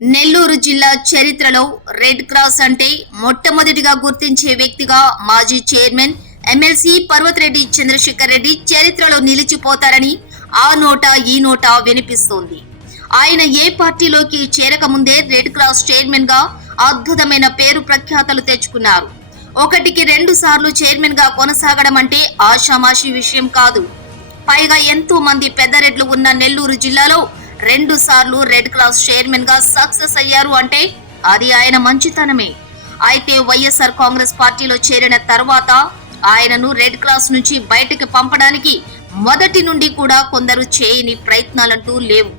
నెల్లూరు జిల్లా చరిత్రలో red cross అంటే మొట్టమొదటిగా గుర్తించే వ్యక్తిగా మాజీ చైర్మన్ ఎమ్మెల్సీ పర్వతరెడ్డి చంద్రశేఖర్ రెడ్డి చరిత్రలో నిలిచిపోతారని ఆ నోట ఈ నోట వినిపిస్తోంది. ఆయన ఏ పార్టీలోకి చేరకముందే రెడ్ క్రాస్ చైర్మన్గా అద్భుతమైన పేరు ప్రఖ్యాతలు తెచ్చుకున్నారు. ఒకటికి రెండు సార్లు చైర్మన్గా కొనసాగడం అంటే ఆషామాషి విషయం కాదు. పైగా ఎంతో మంది పెద్దరెడ్లు ఉన్న నెల్లూరు జిల్లాలో రెండు సార్లు రెడ్ క్రాస్ చైర్మన్గా సక్సెస్ అయ్యారు అంటే అది ఆయన మంచితనమే. అయితే వైఎస్ఆర్ కాంగ్రెస్ పార్టీలో చేరిన తర్వాత ఆయనను రెడ్ క్రాస్ నుంచి బయటకు పంపడానికి మొదటి నుండి కూడా కొందరు చేయని ప్రయత్నాలంటూ లేవు.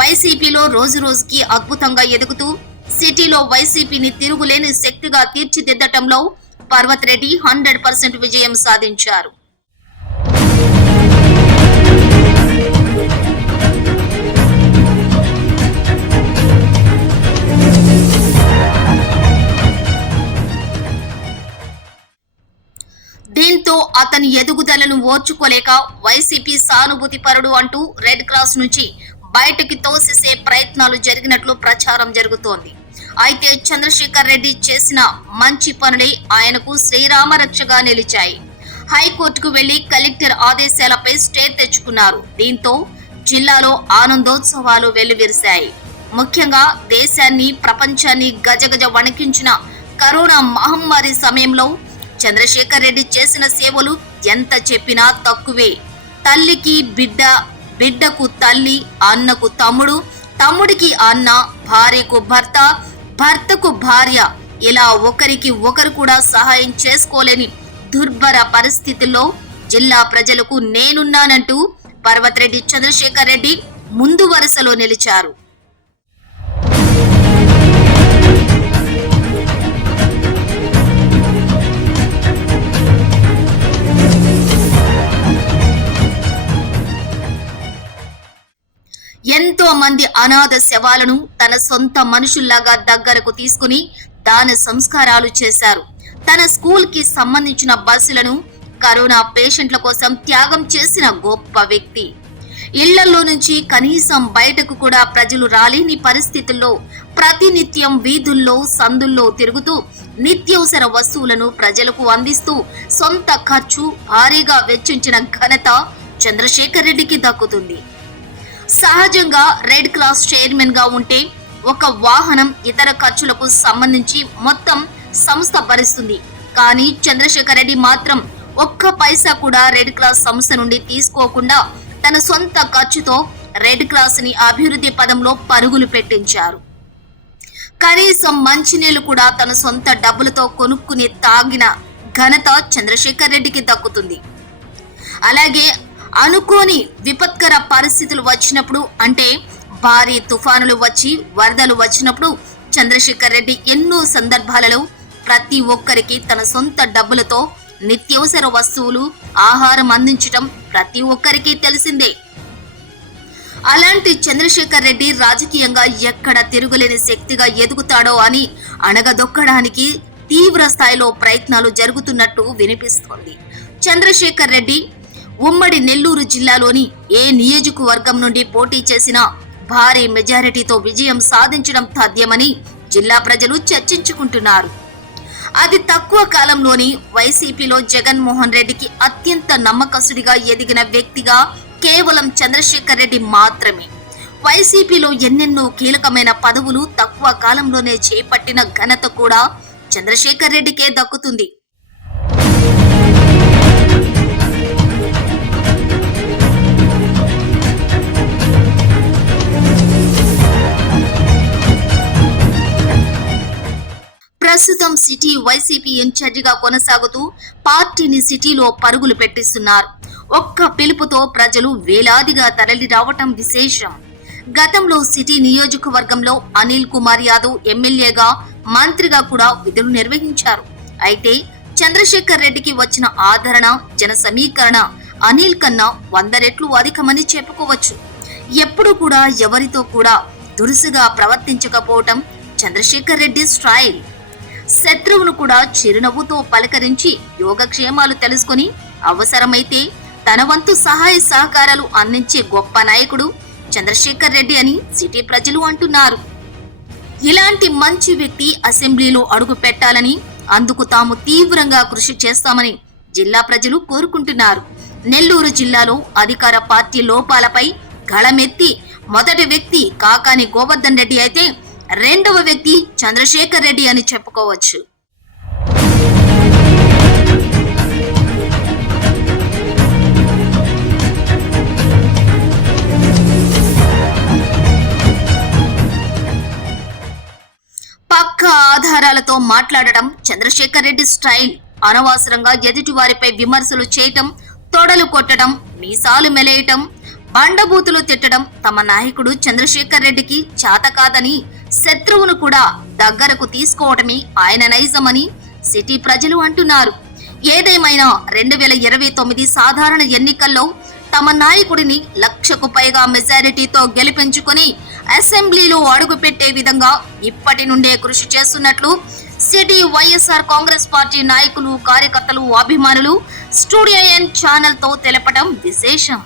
వైసీపీలో రోజు రోజుకి అద్భుతంగా ఎదుగుతూ సిటీలో వైసీపీని తిరుగులేని శక్తిగా తీర్చిదిద్దటంలో పర్వత్ రెడ్డి హండ్రెడ్ పర్సెంట్ విజయం సాధించారు. అతని ఎదుగుదలను ఓర్చుకోలేక వైసీపీ సానుభూతి పరుడు అంటూ రెడ్ క్రాస్ నుంచి బయటకి తోసేసే ప్రయత్నాలు జరిగినట్లు ప్రచారం జరుగుతోంది. అయితే చంద్రశేఖర్ రెడ్డి చేసిన మంచి పనులే ఆయనకు శ్రీరామ రక్షగా నిలిచాయి. హైకోర్టుకు వెళ్ళి కలెక్టర్ ఆదేశాలపై స్టే తెచ్చుకున్నారు. దీంతో జిల్లాలో ఆనందోత్సవాలు వెల్లువిరిశాయి. ముఖ్యంగా దేశాన్ని ప్రపంచాన్ని గజగజ వణికించిన కరోనా మహమ్మారి సమయంలో చంద్రశేఖర్ రెడ్డి చేసిన సేవలు ఎంత చెప్పినా తక్కువే. తల్లికి బిడ్డ బిడ్డకు తల్లి అన్నకు తమ్ముడు తమ్ముడికి అన్న భార్యకు భర్త భర్తకు భార్య. ఇలా ఒకరికి ఒకరు కూడా సహాయం చేసుకోలేని దుర్భర పరిస్థితుల్లో జిల్లా ప్రజలకు నేనున్నానంటూ పర్వతరెడ్డి చంద్రశేఖర్ రెడ్డి ముందు వరుసలో నిలిచారు. ఎంతో మంది అనాథ శవాలను తన సొంత మనుషుల్లాగా దగ్గరకు తీసుకుని దాన సంస్కారాలు చేశారు. తన స్కూల్కి సంబంధించిన బస్సులను కరోనా పేషెంట్ల కోసం త్యాగం చేసిన గొప్ప వ్యక్తి. ఇళ్ళలో నుంచి కనీసం బయటకు కూడా ప్రజలు రాలేని పరిస్థితుల్లో ప్రతినిత్యం వీధుల్లో సందుల్లో తిరుగుతూ నిత్యవసర వస్తువులను ప్రజలకు అందిస్తూ సొంత ఖర్చు భారీగా వెచ్చించిన ఘనత చంద్రశేఖర్ రెడ్డికి దక్కుతుంది. సహజంగా రెడ్ క్రాస్ చైర్మన్గా ఉంటే ఒక వాహనం ఇతర ఖర్చులకు సంబంధించి మొత్తం సంస్థ భరిస్తుంది. కానీ చంద్రశేఖర్ రెడ్డి మాత్రం ఒక్క పైసా కూడా రెడ్ క్రాస్ సంస్థ నుండి తీసుకోకుండా తన సొంత ఖర్చుతో రెడ్ క్రాస్ని అభివృద్ధి పదంలో పరుగులు పెట్టించారు. కనీసం మంచినీళ్ళు కూడా తన సొంత డబ్బులతో కొనుక్కుని తాగిన ఘనత చంద్రశేఖర్ రెడ్డికి దక్కుతుంది. అలాగే అనుకోని విపత్కర పరిస్థితులు వచ్చినప్పుడు అంటే భారీ తుఫానులు వచ్చి వరదలు వచ్చినప్పుడు చంద్రశేఖర్ రెడ్డి ఎన్నో సందర్భాలలో ప్రతి ఒక్కరికి తన సొంత డబ్బులతో నిత్యవసర వస్తువులు ఆహారం అందించటం ప్రతి ఒక్కరికి తెలిసిందే. అలాంటి చంద్రశేఖర్ రెడ్డి రాజకీయంగా ఎక్కడ తిరుగులేని శక్తిగా ఎదుగుతాడో అని అణగదొక్కడానికి తీవ్ర స్థాయిలో ప్రయత్నాలు జరుగుతున్నట్టు వినిపిస్తోంది. చంద్రశేఖర్ రెడ్డి ఉమ్మడి నెల్లూరు జిల్లాలోని ఏ నియోజకవర్గం నుండి పోటీ చేసినా భారీ మెజారిటీతో విజయం సాధించడం సాధ్యమని జిల్లా ప్రజలు చర్చించుకుంటున్నారు. అతి తక్కువ కాలంలోని వైసీపీలో జగన్మోహన్ రెడ్డికి అత్యంత నమ్మకస్తుడిగా ఎదిగిన వ్యక్తిగా కేవలం చంద్రశేఖర్ రెడ్డి మాత్రమే. వైసీపీలో ఎన్నెన్నో కీలకమైన పదవులు తక్కువ కాలంలోనే చేపట్టిన ఘనత కూడా చంద్రశేఖర్ రెడ్డికే దక్కుతుంది. ప్రస్తుతం సిటీ వైసీపీ ఇన్ఛార్జిగా కొనసాగుతూ పార్టీని సిటీలో పరుగులు పెట్టిస్తున్నారు. ఒక్క పిలుపుతో ప్రజలు వేలాదిగా తరలి రావటం విశేషం. గతంలో సిటీ నియోజకవర్గంలో అనిల్ కుమార్ యాదవ్ ఎమ్మెల్యేగా మంత్రిగా కూడా విధులు నిర్వహించారు. అయితే చంద్రశేఖర్ రెడ్డికి వచ్చిన ఆదరణ జన సమీకరణ అనిల్ కన్నా వంద రెట్లు అధికమని చెప్పుకోవచ్చు. ఎప్పుడు కూడా ఎవరితో కూడా దురుసుగా ప్రవర్తించకపోవటం చంద్రశేఖర్ రెడ్డి స్ట్రైల్ శత్రువును కూడా చిరునవ్వుతో పలకరించి యోగక్షేమాలు తెలుసుకొని అవసరమైతే తన వంతు సహాయ సహకారాలు అందించే గొప్ప నాయకుడు చంద్రశేఖర్ రెడ్డి అని సిటీ ప్రజలు అంటున్నారు. ఇలాంటి మంచి వ్యక్తి అసెంబ్లీలో అడుగు పెట్టాలని అందుకు తాము తీవ్రంగా కృషి చేస్తామని జిల్లా ప్రజలు కోరుకుంటున్నారు. నెల్లూరు జిల్లాలో అధికార పార్టీ లోపాలపై గళమెత్తి మొదటి వ్యక్తి కాకాని గోవర్ధన్ రెడ్డి అయితే రెండవ వ్యక్తి చంద్రశేఖర్ రెడ్డి అని చెప్పుకోవచ్చు. పక్క ఆధారాలతో మాట్లాడడం చంద్రశేఖర్ రెడ్డి స్టైల్. అనవసరంగా ఎదుటి వారిపై విమర్శలు చేయటం తొడలు కొట్టడం మీసాలు మెలేయటం బండబూతులు తిట్టడం తమ నాయకుడు చంద్రశేఖర్ రెడ్డికి చేత కాదని శత్రువును కూడా దగ్గరకు తీసుకోవటమే ఆయన నైజమని సిటీ ప్రజలు అంటున్నారు. ఏదేమైనా రెండు వేల ఇరవై తొమ్మిది సాధారణ ఎన్నికల్లో తమ నాయకుడిని లక్షకు పైగా మెజారిటీతో గెలిపించుకొని అసెంబ్లీలో అడుగుపెట్టే విధంగా ఇప్పటి నుండే కృషి చేస్తున్నట్లు సిటీ వైఎస్ఆర్ కాంగ్రెస్ పార్టీ నాయకులు కార్యకర్తలు అభిమానులు స్టూడియో ఎన్ ఛానల్తో తెలపడం విశేషం.